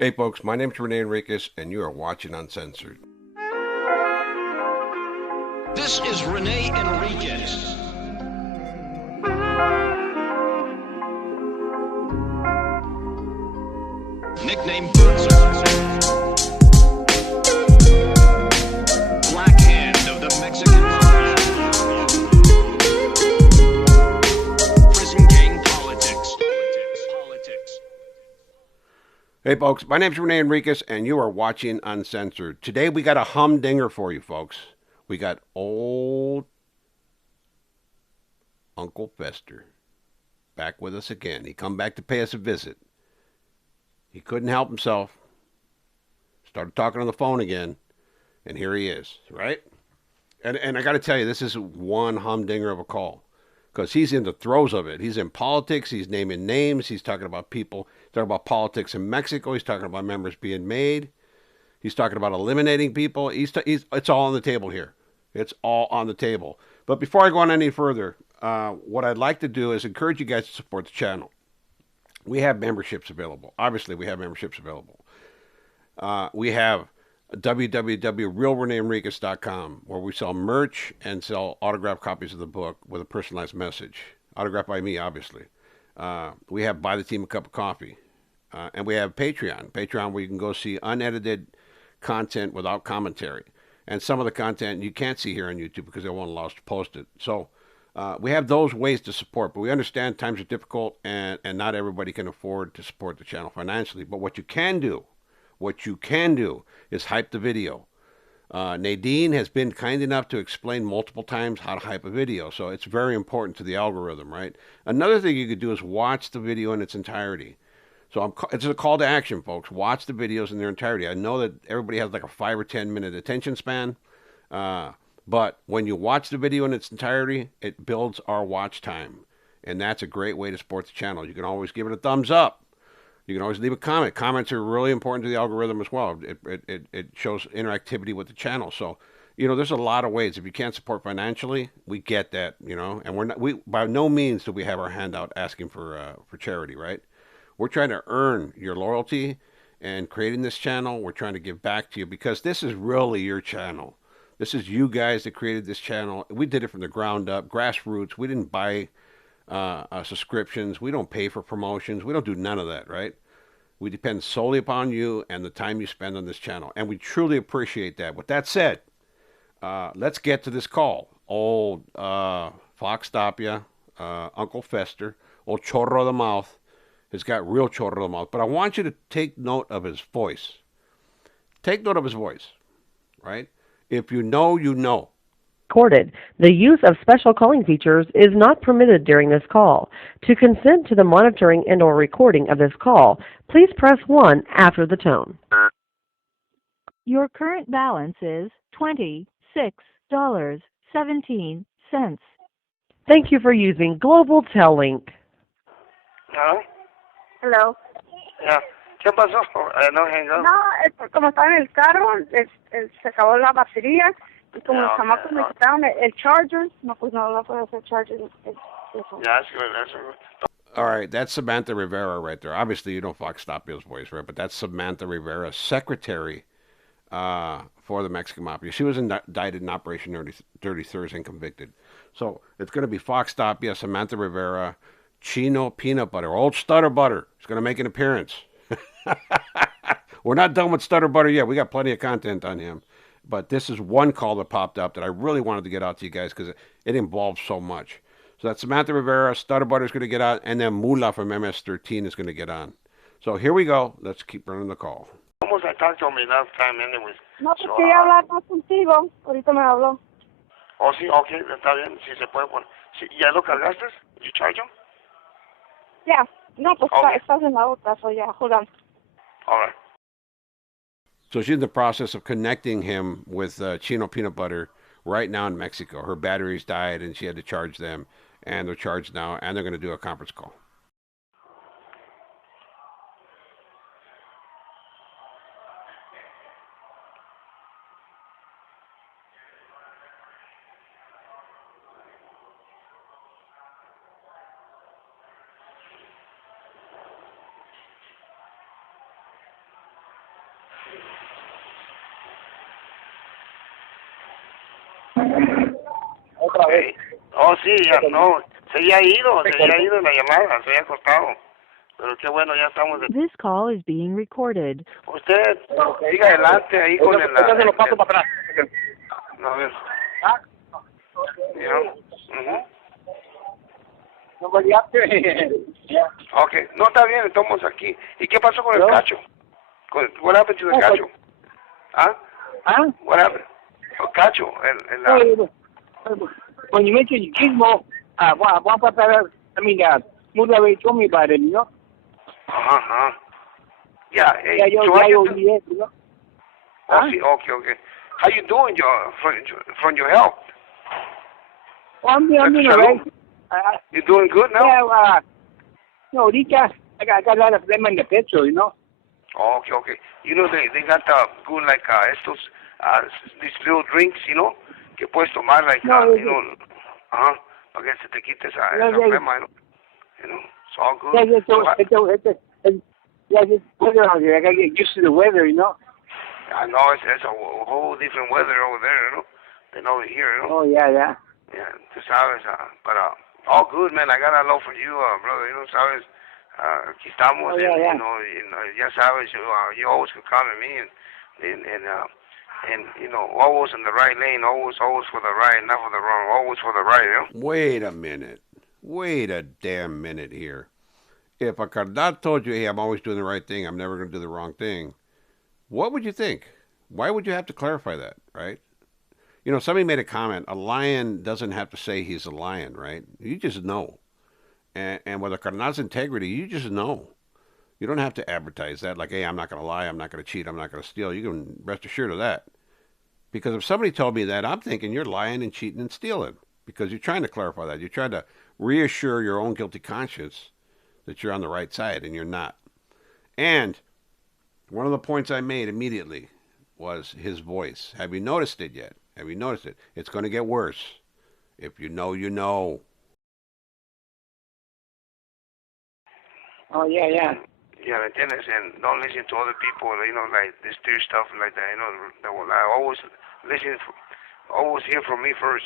Hey folks, my name is Rene Enriquez and you are watching Uncensored. This is Rene Enriquez. Nickname Bootser. Black Hand of the Mexican Mafia. Prison gang politics. Hey folks, my name is Rene Enriquez and you are watching Uncensored. Today we got a humdinger for you folks. We got old Uncle Fester back with us again. He come back to pay us a visit. He couldn't help himself. Started talking on the phone again, and here he is, right? And I got to tell you, this is one humdinger of a call because he's in the throes of it. He's in politics. He's naming names. He's talking about people. He's talking about politics in Mexico. He's talking about members being made. He's talking about eliminating people. It's all on the table here. It's all on the table. But before I go on any further, what I'd like to do is encourage you guys to support the channel. We have memberships available. Obviously, we have memberships available. We have www.realreneenriquez.com where we sell merch and sell autographed copies of the book with a personalized message. Autographed by me, obviously. We have Buy the Team a Cup of Coffee. And we have Patreon. Patreon where you can go see unedited content without commentary. And some of the content you can't see here on YouTube because they won't allow us to post it. So we have those ways to support, but we understand times are difficult and not everybody can afford to support the channel financially. But what you can do is hype the video. Nadine has been kind enough to explain multiple times how to hype a video, so it's very important to the algorithm, right? Another thing you could do is watch the video in its entirety. So it's a call to action, folks. Watch the videos in their entirety. I know that everybody has like a 5 or 10 minute attention span, but when you watch the video in its entirety, it builds our watch time, and that's a great way to support the channel. You can always give it a thumbs up. You can always leave a comment. Comments are really important to the algorithm as well. It shows interactivity with the channel. So, there's a lot of ways. If you can't support financially, we get that, and we by no means do we have our hand out asking for charity, right? We're trying to earn your loyalty and creating this channel. We're trying to give back to you because this is really your channel. This is you guys that created this channel. We did it from the ground up, grassroots. We didn't buy subscriptions. We don't pay for promotions. We don't do none of that, right? We depend solely upon you and the time you spend on this channel. And we truly appreciate that. With that said, let's get to this call. Old Fox Tapia, Uncle Fester, old chorro de mouth, has got real chorro de mouth. But I want you to take note of his voice. Take note of his voice, right? If you know, you know. Recorded. The use of special calling features is not permitted during this call. To consent to the monitoring and/or recording of this call, please press 1 after the tone. Your current balance is $26.17. Thank you for using Global Tellink. ¿Ah? Hello. Ya. ¿Qué pasó? No hang up. No, como estaba en el carro, se acabó la batería y como los Okay, chamacos me quitaron el charger, no, pues no puedo hacer charger. Yeah, that's good. That's good. All right, that's Samantha Rivera right there. Obviously, you know Fox Tapia's voice, right? But that's Samantha Rivera, secretary for the Mexican Mafia. She was indicted in Operation Dirty Thursday and convicted. So it's going to be Fox Tapia, Samantha Rivera, Chino Peanut Butter, old Stutter Butter is going to make an appearance. We're not done with Stutter Butter yet. We got plenty of content on him. But this is one call that popped up that I really wanted to get out to you guys because it involves so much. So that's Samantha Rivera, Stutter Butter is going to get on, and then Mula from MS-13 is going to get on. So here we go. Let's keep running the call. Almost I talked to me last time anyways. No, pues quería hablar más contigo, ahorita me habló. Oh, sí, ok, está bien, si se puede poner. Sí, ¿ya lo cargaste? You charge him? Ya, no, pues Okay. estás en la otra, so ya, hold on. All right. So she's in the process of connecting him with Chino Peanut Butter right now in Mexico. Her batteries died and she had to charge them, and they're charged now, and they're going to do a conference call. Otra vez. Oh, sí, ya, no, se había ido en la llamada, se había cortado. Pero qué bueno, ya estamos de... This call is being recorded. Usted siga adelante ahí con el... Entonces se lo paso para atrás. No, a ver. ¿Ah? Ya. Ujú. Nobody after. Yeah. Ok, no, está bien, estamos aquí. ¿Y qué pasó con el ¿No? cacho? What happened to the No, cacho? ¿Ah? ¿Ah? What happened? El cacho, When you mention gizmo, one part, I mean, Muda already told me about it, you know? Ajá. Yeah, hey, Yeah, yo olvidé, you know? Oh, Huh? sí, okay. How you doing, from your health? Oh, I'm doing Salud. alright. You doing good now? Yeah, no, ahorita, I got a lot of them in the petrol, you know? Oh, okay. You know, they got good, like, estos, these little drinks, you know, que puedes tomar, like, No, you know, para que se te quite esa Yeah, problema, you know, it's all good. Yeah, So, it's weather out here. I gotta get used to the weather, you know? I know it's a whole different weather over there, you know, than over here, you know. Oh, yeah. Yeah, tú sabes, but all good, man. I got a love for you, brother. You know, sabes, aquí estamos, Oh, yeah, and, yeah. you know, ya sabes, you always can count on me, and you know, always in the right lane, always for the right, not for the wrong, always for the right, you know. Wait a minute. Wait a damn minute here. If a carnal told you, hey, I'm always doing the right thing, I'm never going to do the wrong thing, what would you think? Why would you have to clarify that, right? You know, somebody made a comment, a lion doesn't have to say he's a lion, right? You just know. And with a carnal's integrity, you just know. You don't have to advertise that like, hey, I'm not going to lie, I'm not going to cheat, I'm not going to steal. You can rest assured of that. Because if somebody told me that, I'm thinking you're lying and cheating and stealing. Because you're trying to clarify that. You're trying to reassure your own guilty conscience that you're on the right side, and you're not. And one of the points I made immediately was his voice. Have you noticed it yet? Have you noticed it? It's going to get worse. If you know, you know. Oh, yeah. Yeah, ¿me entiendes? And don't listen to other people, you know, like this steer stuff like that, you know. That will, I always always hear from me first.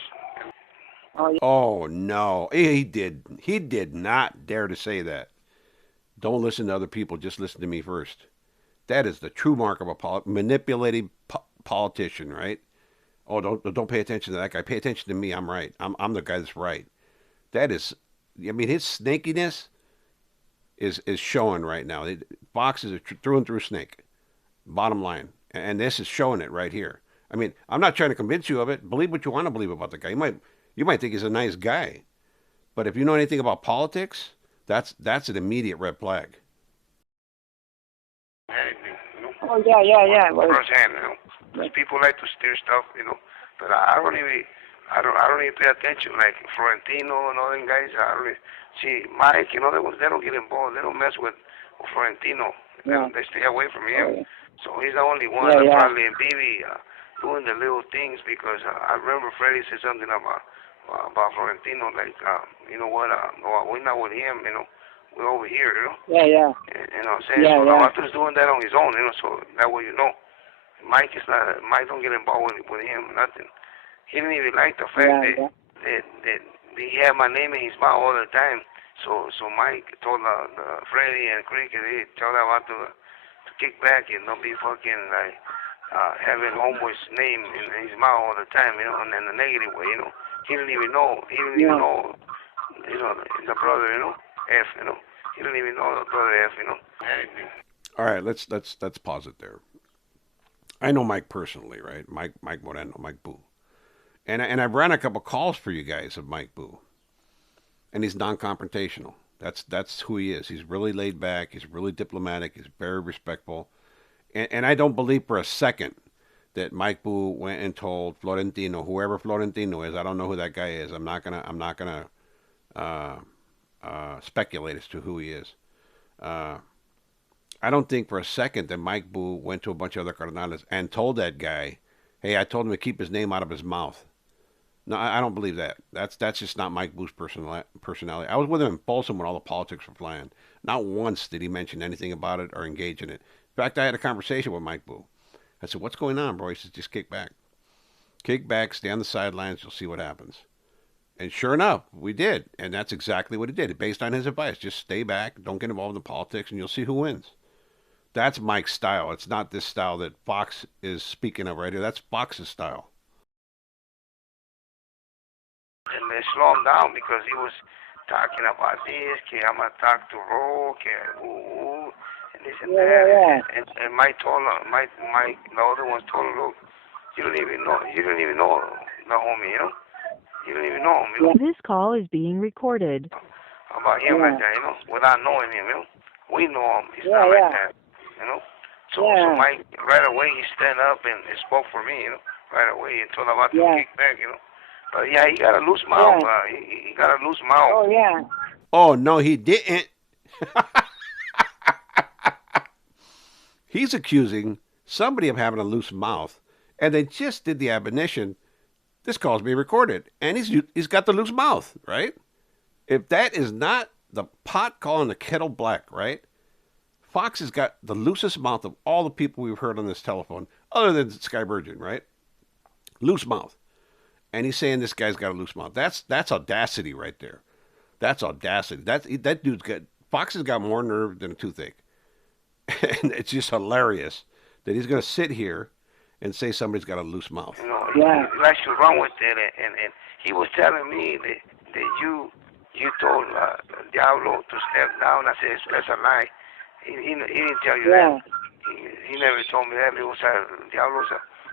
Oh, yeah. Oh, no. He did not dare to say that. Don't listen to other people. Just listen to me first. That is the true mark of a manipulating politician, right? Oh, don't pay attention to that guy. Pay attention to me. I'm right. I'm the guy that's right. That is, I mean, his snakiness is showing right now. Fox is a through and through snake. Bottom line, and this is showing it right here. I mean, I'm not trying to convince you of it. Believe what you want to believe about the guy. You might think he's a nice guy, but if you know anything about politics, that's an immediate red flag. Oh, yeah. Well, Firsthand, you know. Those people like to steer stuff, you know. But I don't even pay attention. Like Florentino and all them guys, I don't even, see Mike, you know, they don't get involved. They don't mess with Florentino. Yeah. They stay away from him. Oh, yeah. So he's the only one that probably and Bibi doing the little things, because I remember Freddie said something about Florentino, like, you know what, we're not with him, you know. We're over here, you know. Yeah. You know what I'm saying? Yeah, So yeah. Navato's doing that on his own, you know, so that way you know. Mike don't get involved with him, nothing. He didn't even like the fact that he had my name in his mouth all the time. So Mike told the Freddie and Creek, hey, tell Navato to kick back and don't be fucking like having homeboy's name in his mouth all the time, you know, and in a negative way, you know. He didn't even know, you know, the brother, you know, F, you know. He didn't even know the brother F, you know. All right, let's pause it there. I know Mike personally, right? Mike Moreno, Mike Boo, and I've ran a couple calls for you guys of Mike Boo, and he's non-confrontational. That's who he is. He's really laid back. He's really diplomatic. He's very respectful, and I don't believe for a second that Mike Boo went and told Florentino, whoever Florentino is. I don't know who that guy is. I'm not gonna speculate as to who he is. I don't think for a second that Mike Boo went to a bunch of other cardenales and told that guy, hey, I told him to keep his name out of his mouth. No, I don't believe that. That's just not Mike Boo's personality. I was with him in Folsom when all the politics were flying. Not once did he mention anything about it or engage in it. In fact, I had a conversation with Mike Boo. I said, what's going on, bro? He says, just kick back. Kick back, stay on the sidelines, you'll see what happens. And sure enough, we did. And that's exactly what he did. Based on his advice, just stay back, don't get involved in politics, and you'll see who wins. That's Mike's style. It's not this style that Fox is speaking of right here. That's Fox's style. And they slow him down because he was talking about this, que I'm going to talk to Ro, que and this and that. And Mike told him, the other ones told him, look, you don't even know the homie, you know? You don't even know him, you know? This call is being recorded. About him like that, you know, without knowing him, you know? We know him. He's not like that, you know? So Mike, right away, he stand up and spoke for me, you know? Right away, and told about to kick back, you know? But yeah, he got a loose mouth. He got a loose mouth. Oh, yeah. Oh, no, he didn't. He's accusing somebody of having a loose mouth, and they just did the admonition. This call's being recorded, and he's got the loose mouth, right? If that is not the pot calling the kettle black, right? Fox has got the loosest mouth of all the people we've heard on this telephone, other than Sky Virgin, right? Loose mouth. And he's saying this guy's got a loose mouth. That's audacity right there. That's audacity. That dude's got, Fox has got more nerve than a toothache. And it's just hilarious that he's going to sit here and say somebody's got a loose mouth. You know, he likes to run with it, and he was telling me that you told Diablo to step down. I said, that's a lie. He didn't tell you that. He never told me that. It was Diablo's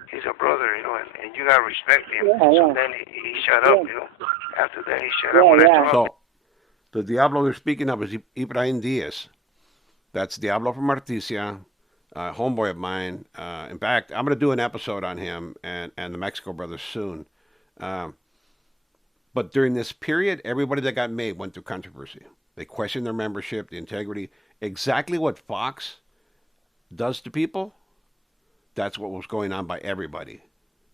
he's a brother, you know, and you gotta respect him. So then he shut up, you know. After that, he shut up. So the Diablo they're speaking of is Ibrahim Diaz. That's Diablo from Artesia, homeboy of mine. In fact, I'm going to do an episode on him and the Mexico brothers soon. But during this period, everybody that got made went through controversy. They questioned their membership, the integrity. Exactly what Fox does to people, that's what was going on by everybody.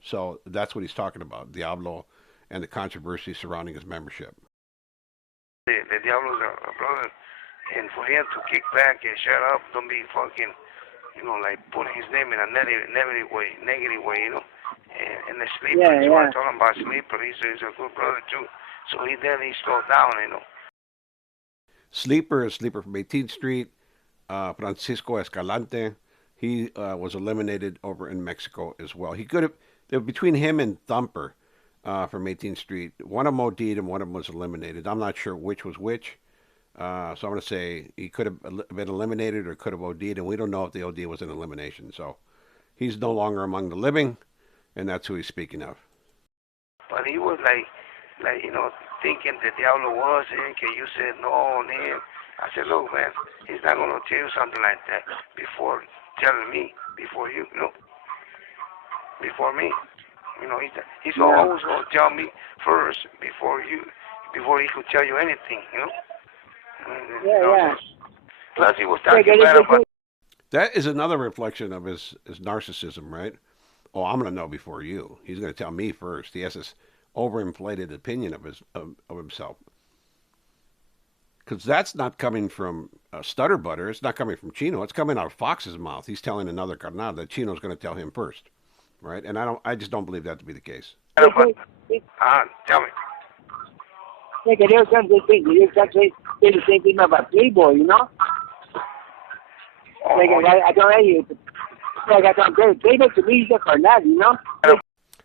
So that's what he's talking about, Diablo and the controversy surrounding his membership. The Diablo's a brother. And for him to kick back and shut up, don't be fucking, you know, like putting his name in a negative way, you know. And the Sleeper, that's what I'm talking about, Sleeper. He's a good brother too. So he slowed down, you know. Sleeper is Sleeper from 18th Street. Francisco Escalante, he was eliminated over in Mexico as well. He could have, between him and Thumper from 18th Street, one of them OD'd and one of them was eliminated. I'm not sure which was which. So I'm going to say he could have been eliminated or could have OD'd, and we don't know if the OD was an elimination. So he's no longer among the living, and that's who he's speaking of. But he was like you know, thinking that Diablo was him, because you said no on him. I said, look, man, he's not going to tell you something like that before telling me, before you, you know, before me. You know, he's always going to tell me first before he could tell you anything, you know. Plus, he was talking bad about. That is another reflection of his narcissism, right? Oh, I'm going to know before you. He's going to tell me first. He has this overinflated opinion of himself. Because that's not coming from Stutterbutter. It's not coming from Chino. It's coming out of Fox's mouth. He's telling another carnal that Chino's going to tell him first, right? And I just don't believe that to be the case. Tell me. Like they say the same thing about Playboy, you know? Like I don't know you. Like I don't know, Playboy to me is a carnal, you know?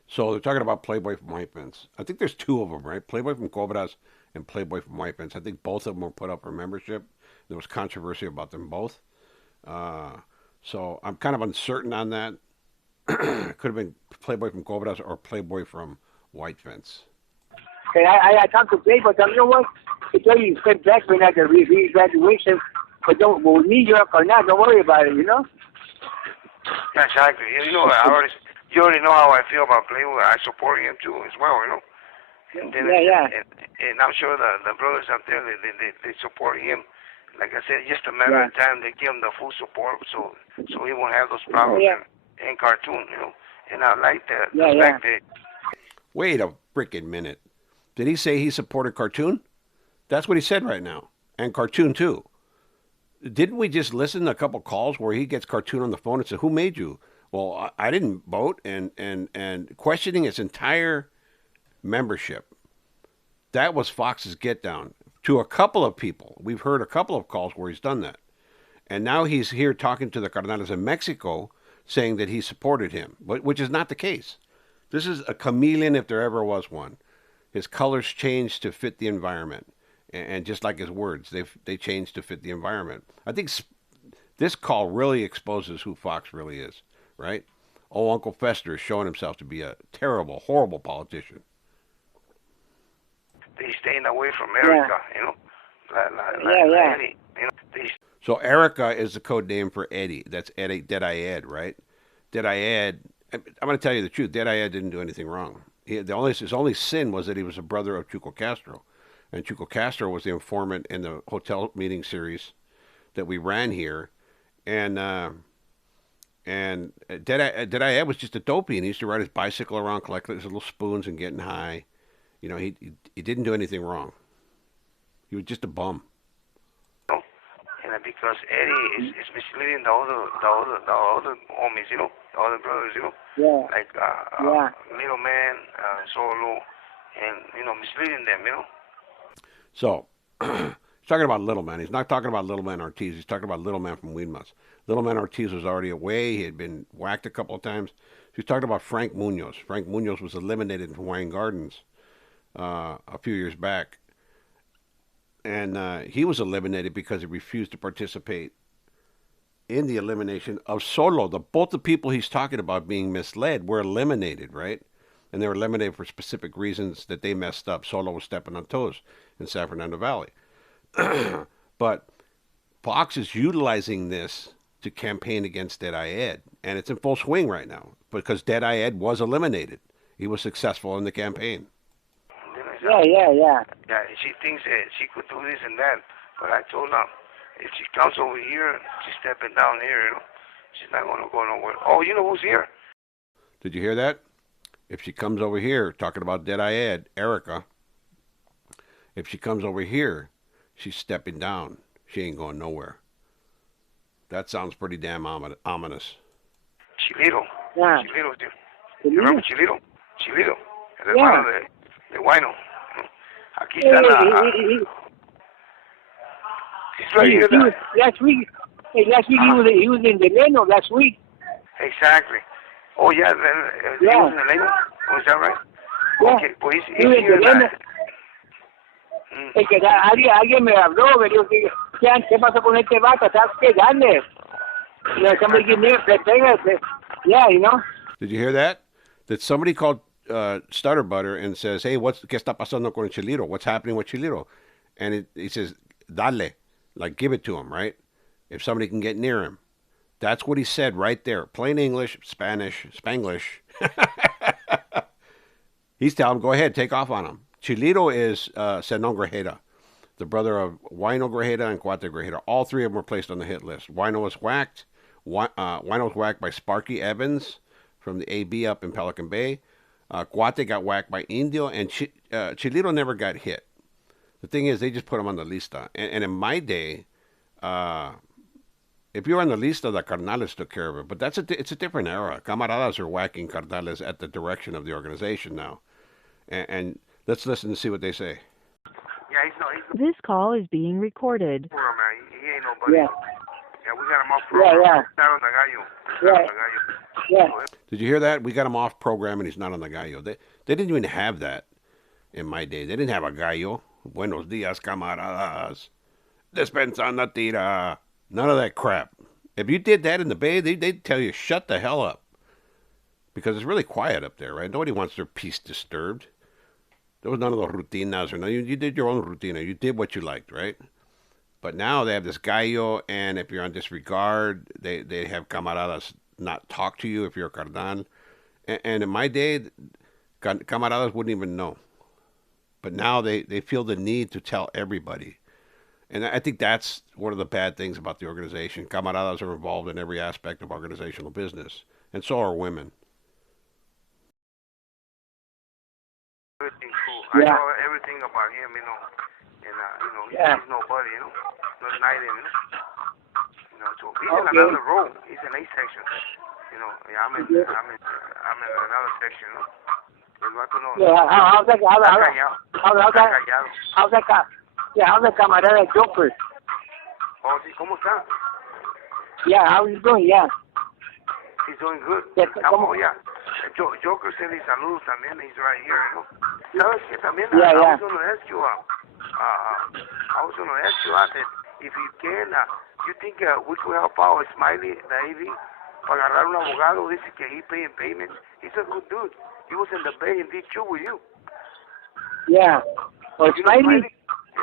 So they're talking about Playboy from White Fence. I think there's two of them, right? Playboy from Cobras and Playboy from White Fence. I think both of them were put up for membership. There was controversy about them both. So I'm kind of uncertain on that. It could have been Playboy from Cobras or Playboy from White Fence. Okay, I talked to Playboy, but you know what? I tell you, step back when at the graduation, but don't, with me, you're a carnal, don't worry about it, you know? Exactly. You know, you already know how I feel about Playboy. I support him too as well, you know. And then and I'm sure the brothers out there, they support him. Like I said, just a matter of time they give him the full support, so he won't have those problems in cartoon, you know. And I like that. The fact that. Wait a freaking minute. Did he say he supported cartoon? That's what he said right now. And cartoon too. Didn't we just listen to a couple calls where he gets cartoon on the phone and said, who made you? Well, I didn't vote, and questioning its entire membership. That was Fox's get down to a couple of people. We've heard a couple of calls where he's done that. And now he's here talking to the Cardenales in Mexico saying that he supported him, which is not the case. This is a chameleon if there ever was one. His colors change to fit the environment. And just like his words, they change to fit the environment. I think this call really exposes who Fox really is, right? Oh, Uncle Fester is showing himself to be a terrible, horrible politician. They staying away from America, you know. Eddie, you know, So Erica is the code name for Eddie. That's Eddie, Deadeye Ed, right? Deadeye Ed. I'm going to tell you the truth. Deadeye Ed didn't do anything wrong. His only sin was that he was a brother of Chuco Castro, and Chuco Castro was the informant in the hotel meeting series that we ran here, and Deadeye Ed was just a dopey, and he used to ride his bicycle around, collecting his little spoons and getting high. You know, he didn't do anything wrong. He was just a bum. And because Eddie is misleading the other homies, you know, the other brothers, you know, like Little Man, Solo, and you know, misleading them, you know. So he's talking about Little Man. He's not talking about Little Man Ortiz. He's talking about Little Man from Weedmas. Little Man Ortiz was already away. He had been whacked a couple of times. So he's talking about Frank Munoz. Frank Munoz was eliminated from Hawaiian Gardens a few years back. And he was eliminated because he refused to participate in the elimination of Solo. Both the people he's talking about being misled were eliminated, right? And they were eliminated for specific reasons that they messed up. Solo was stepping on toes in San Fernando Valley. But Fox is utilizing this to campaign against Deadeye Ed. And it's in full swing right now because Deadeye Ed was eliminated. He was successful in the campaign. Yeah. She thinks that she could do this and that, but I told her if she comes over here, she's stepping down here. You know, she's not going to go nowhere. Oh, you know who's here? Did you hear that? If she comes over here, talking about Deadeye Ed, Erica. If she comes over here, she's stepping down. She ain't going nowhere. That sounds pretty damn ominous. Chilito. Yeah. Chilito, dude. You remember Chilito? Chilito. El hermano de Guayno. Aquí está la... He's right here. Last week he was in the Leno last week. Exactly. Oh, yeah, he was in the Leno. Oh, is that right? Yeah. Okay, pues he's He was in here. the Leno. Es que alguien me habló, me dijo que ¿qué pasó con este vaca? ¿Sabes qué? Dale. You know, somebody give me a yeah, you know. Did you hear that? That somebody called Stutter Butter and says, hey, ¿qué está pasando con Chilito? What's happening with Chilito? And he says, dale, like give it to him, right? If somebody can get near him. That's what he said right there. Plain English, Spanish, Spanglish. He's telling him, go ahead, take off on him. Chilito is Senon Grajeda, the brother of Huayno Grajeda and Cuate Grajeda. All three of them were placed on the hit list. Huayno was whacked. Huayno was whacked by Sparky Evans from the AB up in Pelican Bay. Cuate got whacked by Indio, and Chilito never got hit. The thing is, they just put him on the lista. And in my day, if you were on the lista, the Cardenales took care of it. But it's a different era. Camaradas are whacking Cardenales at the direction of the organization now. And let's listen to see what they say. Yeah, he's no This call is being recorded. program, man. He ain't nobody. Yeah. Yeah, we got him off program. Yeah. Not on the gallo. Yeah. Did you hear that? We got him off program, and he's not on the gallo. They didn't even have that in my day. They didn't have a gallo. Buenos dias, camaradas. Despensa na tira. None of that crap. If you did that in the Bay, they'd tell you, shut the hell up. Because it's really quiet up there, right? Nobody wants their peace disturbed. There was none of the rutinas. Or no, you did your own rutina. You did what you liked, right? But now they have this gallo, and if you're on disregard, they have camaradas not talk to you if you're a cardan. And in my day, camaradas wouldn't even know. But now they feel the need to tell everybody. And I think that's one of the bad things about the organization. Camaradas are involved in every aspect of organizational business. And so are women. Everything cool. Yeah. I know everything about him, you know. And, he's nobody, you know. Not night, you know. So he's in another row. He's in A section. You know, yeah, I'm in another section, you know. El vato no. Yeah, how's that camarada Joker? Oh, sí, ¿cómo está? Yeah, how is he doing? Yeah. He's doing good. Yeah, Oh, yeah. Joker said his saludos también. He's right here, you know. ¿Sabes qué también? Yeah, I yeah. was going to ask you, that if you can, you think we could help out Smiley, the AV, para agarrar un abogado? Dice que he paying payments. He's a good dude. He was in the Bay and did too with you. Yeah. Oh, You know Smiley?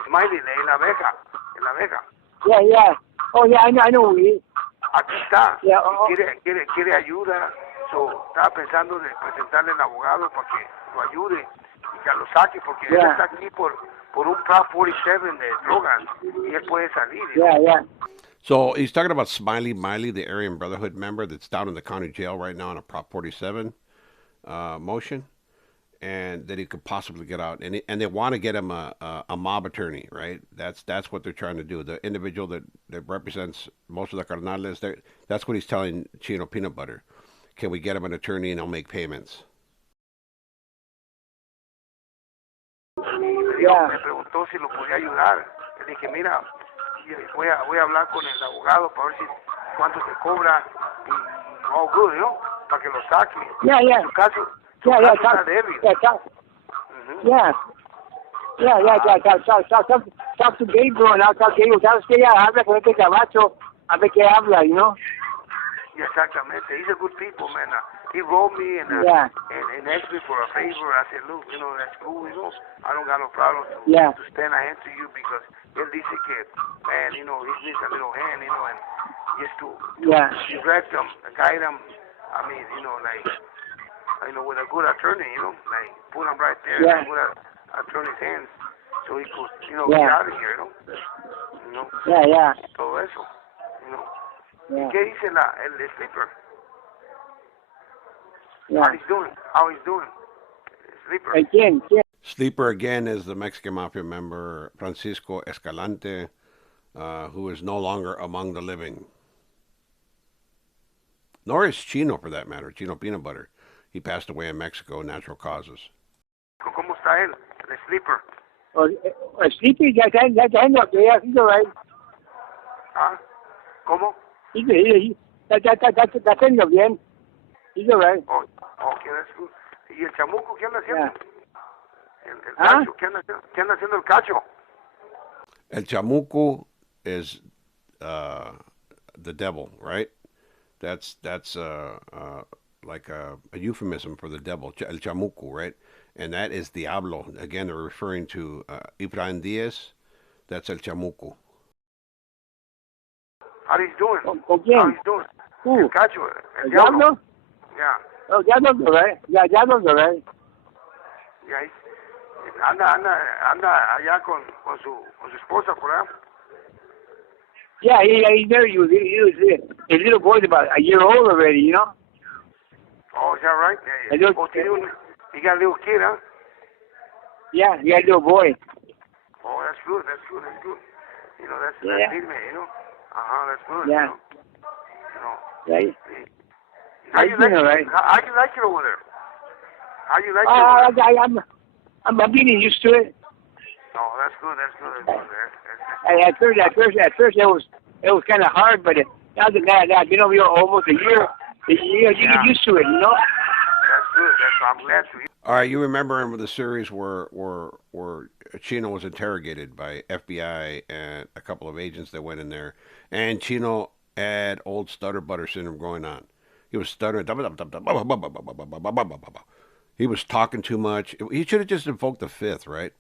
Smiley, en la abeja. En la abeja. Yeah, yeah. Oh, yeah, I know who he is. Aquí está. Yeah, Y quiere ayuda. So, estaba pensando de presentarle al abogado para que lo ayude y que lo saque, porque él Yeah. está aquí por un Prop 47 de drogas y él puede salir. Yeah, yeah. So he's talking about Smiley Miley, the Aryan Brotherhood member that's down in the county jail right now on a Prop 47 motion, and that he could possibly get out. And they want to get him a mob attorney, right? That's what they're trying to do. The individual that represents most of the carnales, that's what he's telling Chino Peanut Butter. Can we get him an attorney and he'll make payments? Yeah. Me preguntó si lo podía ayudar. Le dije, mira, voy a hablar con el abogado para ver si cuánto te cobra y all good, ¿no? Para que lo saque. Yeah, yeah. Su caso Yeah, está débil. Talk to Gabriel, and I'll talk to Gabriel. ¿Sabes qué? Habla con este cabacho, a ver qué habla, you know? Yeah, exactamente. He's a good people, man. He wrote me and asked me for a favor. I said, look, you know, that's cool, you know. I don't got no problem to stand a hand to you because él dice que, man, you know, he needs a little hand, you know, and just to direct him, guide him. I mean, you know, like, with a good attorney, you know, like, put him right there in a good attorney's hands so he could, you know, get out of here, you know. You know. Yeah, yeah. Todo eso, you know. Yeah. ¿Qué dice el Sleeper? Yeah. How he's doing? Sleeper. Again. Sleeper again is the Mexican Mafia member Francisco Escalante, who is no longer among the living. Nor is Chino, for that matter, Chino Peanut Butter. He passed away in Mexico, natural causes. ¿Cómo está él? El Sleeper. Sleepy, ya está he's all right. ¿Ah? ¿Cómo? Está haciendo bien. He's all right. Oh, okay, that's good. ¿Y el chamuco qué anda haciendo? Yeah. El cacho, ¿qué anda haciendo el cacho? El chamuco is the devil, right? That's like a euphemism for the devil, el chamuco, right? And that is diablo. Again, they're referring to Efrain Diaz. That's el chamuco. How he's doing? ¿Con quién? How he's doing? Who? El cacho, ¿El diablo? Yeah. Oh, Diablo's all right. Yeah, Diablo's all right. Yeah, anda allá con su esposa por allá. Yeah, he married you. His little boy's about a year old already, you know? Oh, is that right? Yeah. He got a little kid, huh? Yeah, he had a little boy. Oh, that's good. You know, that's Yeah. female, you know? That's good. Yeah. You know. Yeah. How you like it? Right? How you like it over there? How you like it over there? I'm getting used to it. No, that's good. At first it was kind of hard, but now that I've been over here almost a year, you get used to it, you know. That's good. I'm glad to. All right, you remember the series where Chino was interrogated by FBI and a couple of agents that went in there, and Chino had old stutter butter syndrome going on. He was stuttering. He was talking too much. He should have just invoked the fifth, right?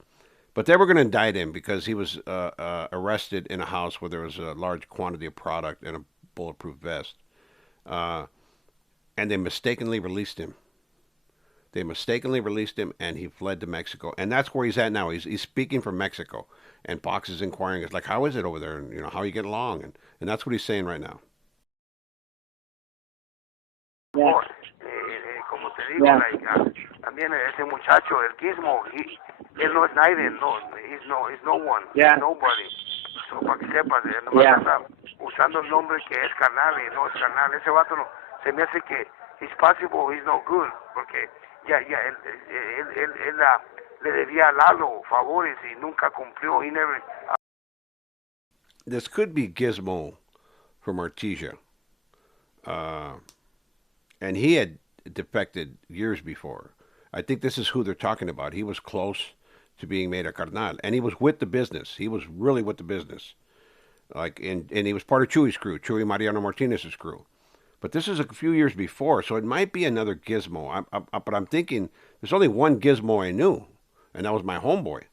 But they were going to indict him because he was arrested in a house where there was a large quantity of product and a bulletproof vest. And they mistakenly released him. And he fled to Mexico. And that's where he's at now. He's speaking from Mexico. And Fox is inquiring, it's like, how is it over there? And, how you get along? And that's what he's saying right now. Yeah. Como te digo, también ese muchacho, el Gizmo, él no es nadie, he's no one, Yeah. he's nobody. So, para que sepas, nomás está usando el nombre que es carnal y no es carnal. Ese vato se me hace que it's possible he's no good, porque él le debía a Lalo favores y nunca cumplió. He never. This could be Gizmo from Artesia. And he had defected years before. I think this is who they're talking about. He was close to being made a carnal, and he was with the business. He was really with the business. And he was part of Chuy's crew, Chuy Mariano Martinez's crew. But this is a few years before, so it might be another Gizmo. But I'm thinking there's only one Gizmo I knew, and that was my homeboy.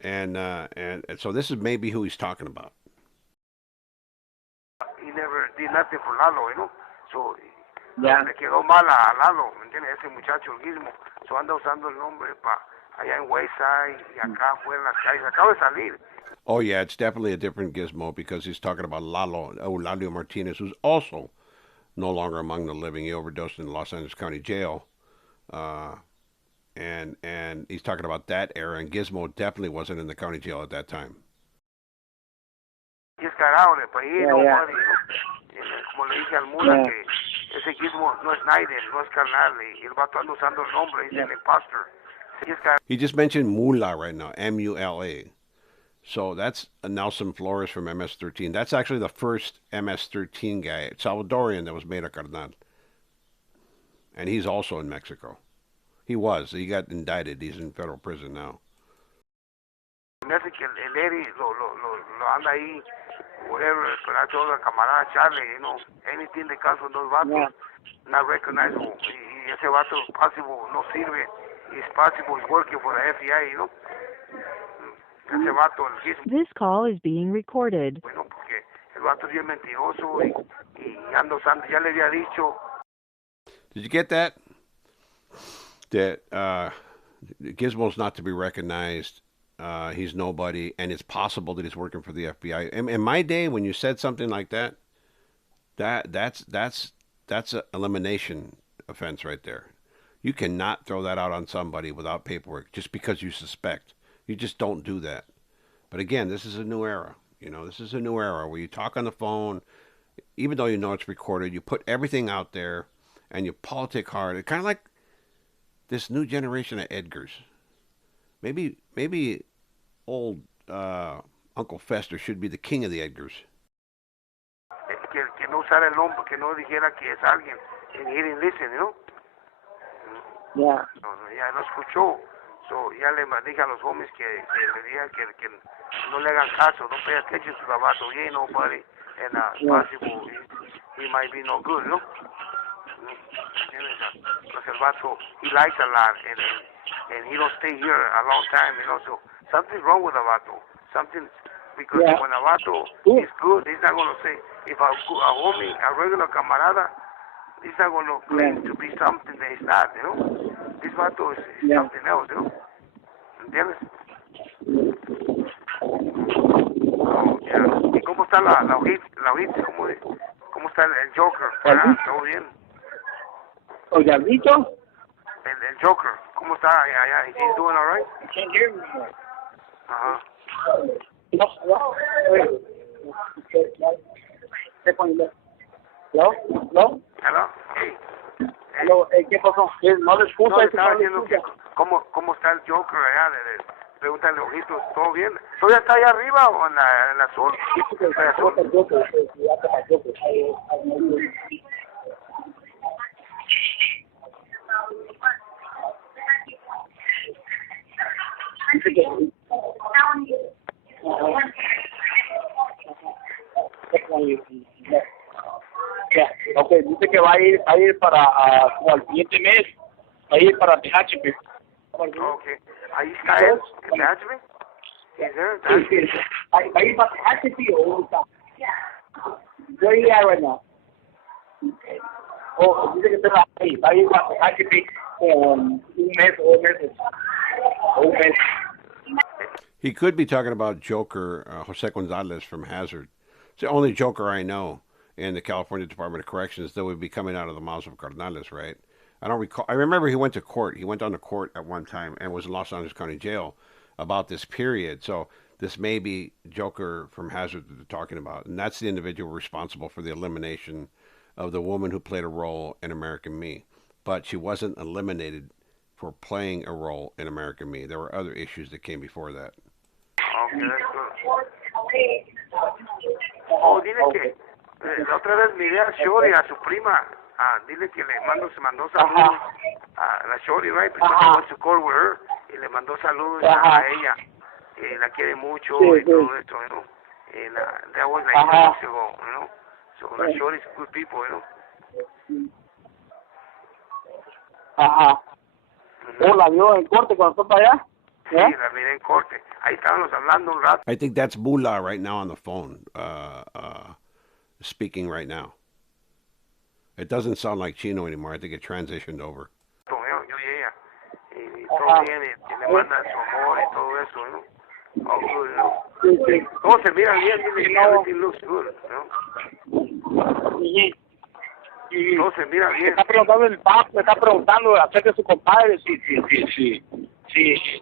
And so this is maybe who he's talking about. He never did nothing for Lalo, So le quedó mal a Lalo, ¿me entiendes? Ese muchacho, el Gizmo. So anda usando el nombre allá en Wayside y acá afuera en las calles. Acaba de salir. Oh, yeah, it's definitely a different Gizmo because he's talking about Lalo Martinez, who's also no longer among the living. He overdosed in the Los Angeles County Jail. And he's talking about that era, and Gizmo definitely wasn't in the county jail at that time. Just got out of it, but he ain't nobody, Como le dije al Mula que ese Gizmo no es Naiden, no es carnal, y el vato anda usando el nombre, he's an imposter. He just mentioned Mula right now, M-U-L-A. So that's Nelson Flores from MS-13. That's actually the first MS-13 guy, Salvadorian, that was made a carnal. And he's also in Mexico. He got indicted. He's in federal prison now. Me hace que el Eddie lo anda ahí, whatever, pero I told the camarada Charlie, anything that comes from those vatos, not recognizable. Y ese vato possible no sirve. It's possible he's working for the FBI, Ese vato, el Gizmo. This call is being recorded. Bueno, porque el vato es bien mentiroso y anda usando, ya le había dicho. Did you get that? That Gizmo's not to be recognized. He's nobody, and it's possible that he's working for the FBI. In my day, when you said something like that, that's an elimination offense right there. You cannot throw that out on somebody without paperwork just because you suspect. You just don't do that. But again, this is a new era. This is a new era where you talk on the phone, even though you know it's recorded. You put everything out there, and you politic hard. It's kind of like this new generation of Edgars. Maybe old Uncle Fester should be the king of the Edgars. Que no usara el nombre, que no dijera que es alguien. And he didn't listen, Yeah. Ya no escuchó. So ya le dije a los homies que le digan que no le hagan caso, don't pay attention to the vato. He ain't nobody, and possible he might be no good, Because el vato, he likes a lot, and he don't stay here a long time, So something's wrong with the vato. Because when a vato is good, he's not going to say, if a homie, a regular camarada, he's not going to claim to be something that he's not, This vato is something else, ¿Entiendes? Oh, yeah. ¿Y cómo está la hojita? ¿Cómo está el Joker? ¿Todo bien? ¿O Diablito? El Joker, ¿cómo está allá? Is he doing all right? You can't hear me. Ajá. No. ¿No? Hello? Hey. Hello, ¿qué pasó? No le escucha. No, le estaba diciendo que cómo está el Joker allá. Pregúntale, ojitos, ¿todo bien? ¿Todavía está allá arriba o en la azul? En la azul. Ok, dice que va a ir para como al siguiente mes, va a ir para PHP. Ok, ahí está él, en PHP. Sí. Va a ir para PHP o está. Where you at right now? Oh, dice que está ahí, va a ir para PHP un mes o 2 meses. Un mes. He could be talking about Joker, Jose Gonzalez from Hazard. It's the only Joker I know in the California Department of Corrections that would be coming out of the mouths of Cardenales, right? I don't recall. I remember he went to court. He went on to court at one time and was in Los Angeles County Jail about this period. So this may be Joker from Hazard that they're talking about. And that's the individual responsible for the elimination of the woman who played a role in American Me, but she wasn't eliminated for playing a role in American Me. There were other issues that came before that. Okay, that's good. Oh, dile que la otra vez miré a Shori, a su prima. Dile que se mandó saludos a la Shori, right? Because she wants to call with her. Y le mandó saludos a ella. La quiere mucho y todo esto, you know. That was like 2 weeks ago, you know. So la Shori's good people, you know. Ajá. ¿O la vio en corte cuando fue para allá? Sí, la miré en corte. Ahí estábamos hablando un rato. I think that's Bula right now on the phone, speaking right now. It doesn't sound like Chino anymore. I think it transitioned over. Yo y ella. Y todo bien, y le mandan su amor y todo eso, you know. All good, you know. Sí. Todo se mira bien, dile que everything looks good, you know. Y Todo se mira bien. está preguntando el PAP, me está preguntando acerca de su compadre, si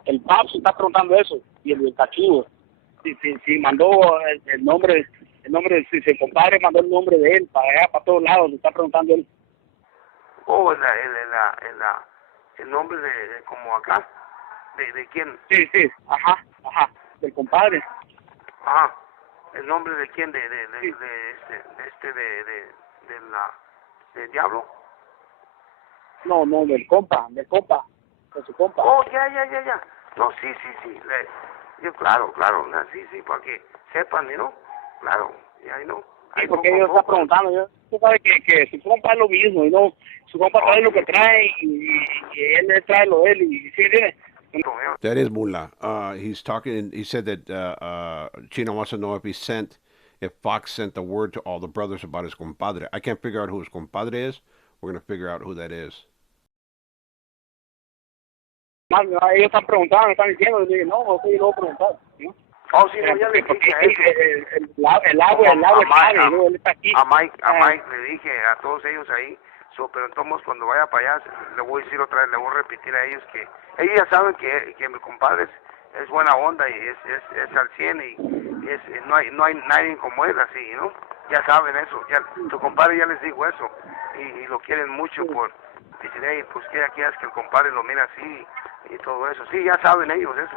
el PAP se está preguntando eso, y el cachivo, si mandó el nombre, si el compadre mandó el nombre de él para allá, para todos lados, le está preguntando él. Oh, el nombre de como acá, de quién, Sí, ajá, del compadre. ajá, el nombre de quién, del diablo. No, del compa, de su compa. Oh, ya. No, sí. Yo, claro, sí, para que sepan, ¿no? Claro, ya, ¿no? Sí, porque ellos están preguntando, tú sabes que su compa es lo mismo, y no, su compa trae lo que trae y él le trae lo de él, y sí, That is Bula. He's talking. He said that Chino wants to know if Fox sent the word to all the brothers about his compadre. I can't figure out who his compadre is. We're going to figure out who that is. Ellos están preguntando, están diciendo, y dije, no yo lo voy a preguntar, ¿no? Oh, sí, no, ya le dije a eso. El agua él está aquí. A Mike le dije a todos ellos ahí, pero entonces cuando vaya para allá, le voy a decir otra vez, le voy a repetir a ellos que ellos ya saben que mi compadre es buena onda y es al 100 y no hay nadie como él así, ¿no? Ya saben eso, ya tu compadre ya les dijo eso y lo quieren mucho por decir, hey, pues que quieras que el compadre lo mira así y todo eso. Sí, ya saben ellos eso.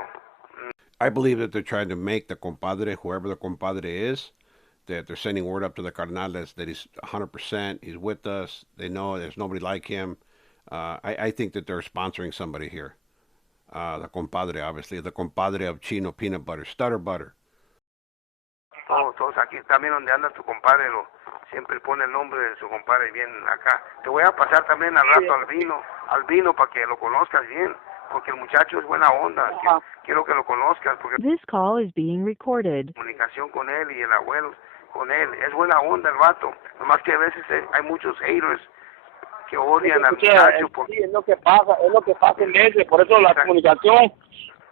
I believe that they're trying to make the compadre, whoever the compadre is, that they're sending word up to the carnales that he's 100%, he's with us, they know there's nobody like him. I think that they're sponsoring somebody here. The compadre, obviously, the compadre of Chino Peanut Butter, Stutter Butter. Todos aquí también donde anda tu compadre, siempre pone el nombre de su compadre bien acá. Te voy a pasar también al rato al vino para que lo conozcas bien, porque el muchacho es buena onda. Quiero que lo conozcas, porque This call is being recorded. comunicación con él y el abuelo con él, es buena onda el vato. Nomás que a veces hay muchos haters que odian al muchacho. Sí, es lo que pasa en veces, por eso la comunicación,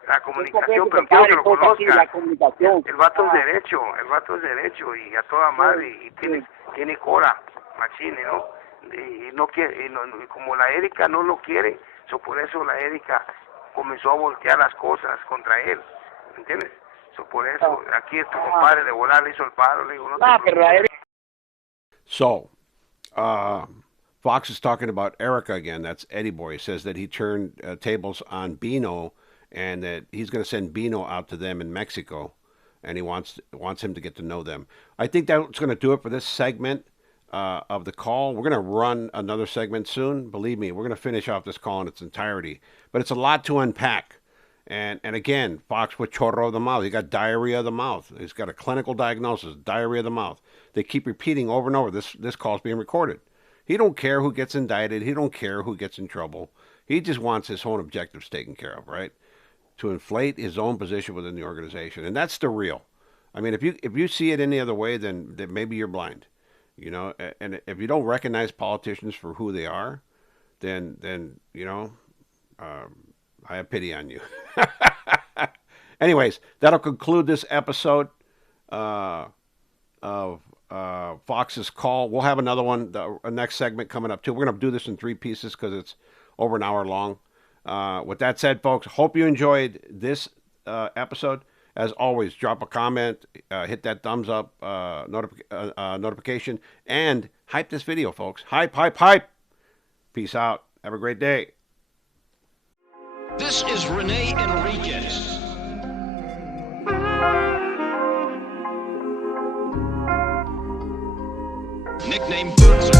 pero quiero que lo conozcas. La comunicación. El vato es derecho y a toda madre y tiene cora, machine, ¿no? Y no quiere, y como la Erika no lo quiere, por eso la Erika comenzó a voltear las cosas contra él, ¿entiendes? Por eso aquí tu compadre de volar le hizo el paro, le digo, no te pero la Erika. So, Fox is talking about Erica again. That's Eddie Boy. He says that he turned tables on Bino and that he's going to send Bino out to them in Mexico, and he wants him to get to know them. I think that's going to do it for this segment of the call. We're going to run another segment soon. Believe me, we're going to finish off this call in its entirety. But it's a lot to unpack. And again, Fox with chorro of the mouth. He got diarrhea of the mouth. He's got a clinical diagnosis, diarrhea of the mouth. They keep repeating over and over, this call's being recorded. He don't care who gets indicted. He don't care who gets in trouble. He just wants his own objectives taken care of, right? To inflate his own position within the organization. And that's the real. I mean, if you see it any other way, then maybe you're blind. You know, and if you don't recognize politicians for who they are, then you know, I have pity on you. Anyways, that'll conclude this episode of Fox's Call. We'll have another one, the next segment coming up too. We're going to do this in 3 pieces because it's over an hour long. With that said, folks, hope you enjoyed this episode. As always, drop a comment, hit that thumbs up notification, and Hype this video, folks. Hype, hype, hype. Peace out. Have a great day. This is Rene Enriquez. Nickname Boots.